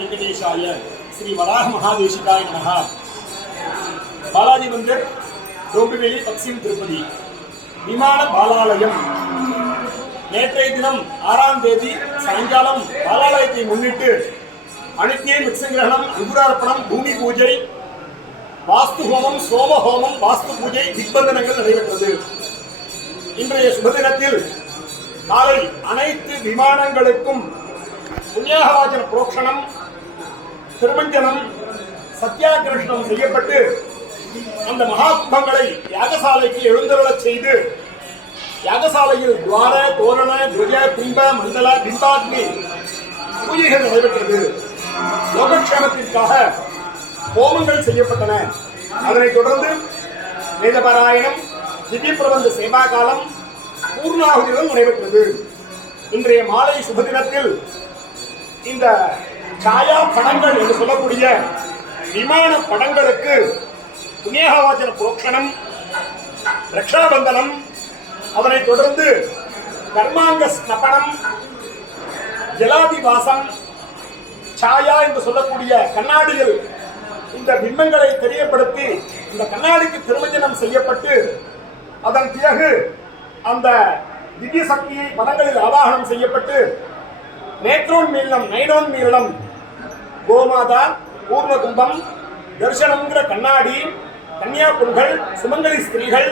वेंकटेशाय श्री वराह महादेशिकाय नमः। बालाजी मंदिर डोंबिवली पश्चिम तिरुपति विमान बालालयम நேற்றைய தினம் 6ஆம் தேதி சாயங்காலம் பாலாலயத்தை முன்னிட்டு அனித்ய மிக்சங்கிரகணம், அங்குரார்ப்பணம், பூமி பூஜை, வாஸ்து ஹோமம், சோம ஹோமம், வாஸ்து பூஜை, திக்பந்தனங்கள் நடைபெற்றது. இன்றைய சுபதினத்தில் காலை அனைத்து விமானங்களுக்கும் புண்ணியவாச்சன புரோக்ஷணம், திருமஞ்சனம், சத்தியாகிருஷ்ணம் செய்யப்பட்டு அந்த மகாகும்பங்களை யாகசாலைக்கு எழுந்தருளச் செய்து யாகசாலையில் துவார, தோரண, துவஜ, கும்ப, மண்டல, பிம்பாக்னி பூஜைகள் நடைபெற்றது. லோகக்ஷேமத்திற்காக ஹோமங்கள் செய்யப்பட்டன. அதனைத் தொடர்ந்து வேதபாராயணம், திவ்ய பிரபந்த சேவா காலம், பூர்ணாகுதிகளும் நடைபெற்றது. இன்றைய மாலை சுபதினத்தில் இந்த சாயா படங்கள் என்று சொல்லக்கூடிய விமான படங்களுக்கு புண்ணியவாச்சன புரோக்ஷணம், ரக்ஷாபந்தனம், அதனைத் தொடர்ந்து கர்மாங்க ஸ்நபனம், ஜலாதிவாசம், சாயா என்று சொல்லக்கூடிய கண்ணாடியில் இந்த பிம்பங்களை தெரியப்படுத்தி இந்த கண்ணாடிக்கு திருமஞ்சனம் செய்யப்பட்டு அதன் பிறகு அந்த திவ்ய சக்தியை படங்களில் ஆவாகனம் செய்யப்பட்டு நேத்ரோன்மீளனம், நயனோன்மீளனம், கோமாதா, பூர்ண கும்பம், தர்சனம்ங்கிற கண்ணாடி, கன்னியாகுங்கள், சுமங்கலி ஸ்திரீகள்,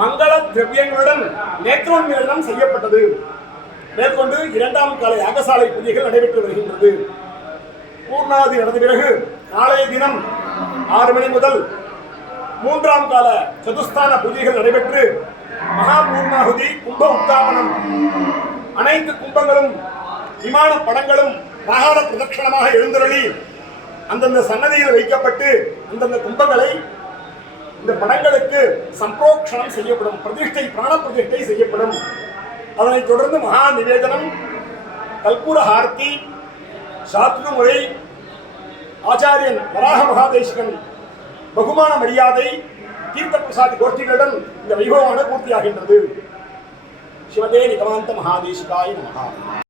மங்கள திரவியங்களுடன் நேத்ரோன்மீளனம் செய்யப்பட்டது. மேற்கொண்டு 2ஆம் கால யாகசாலை பூஜைகள் நடைபெற்று வருகின்றது. பூர்ணாதி நடந்த பிறகு நாளைய தினம் 6 மணி முதல் 3ஆம் கால சதுஸ்தான பூஜைகள் நடைபெற்று மகா பூர்ணாகுதி, கும்ப உத்தாபனம், அனைத்து கும்பங்களும் விமான படங்களும் பிரகார பிரதட்சணமாக எழுந்தருளி அந்தந்த சன்னதியில் வைக்கப்பட்டு அந்தந்த கும்பங்களை இந்த படங்களுக்கு சம்பரோக்ஷணம் செய்யப்படும், பிரதிஷ்டை, பிராண பிரதிஷ்டை செய்யப்படும். அதனைத் தொடர்ந்து மகா நிவேதனம், கல்பூர ஹாரதி, சாத்ரு முறை, ஆச்சாரியன் வராக மகாதேசிகன் பகுமான மரியாதை, தீர்த்த பிரசாதி கோஷ்டிகளுடன் இந்த வைபவமான பூர்த்தியாகின்றது. சிவதே நிகமாந்த மகாதேசிகாய நமஹ.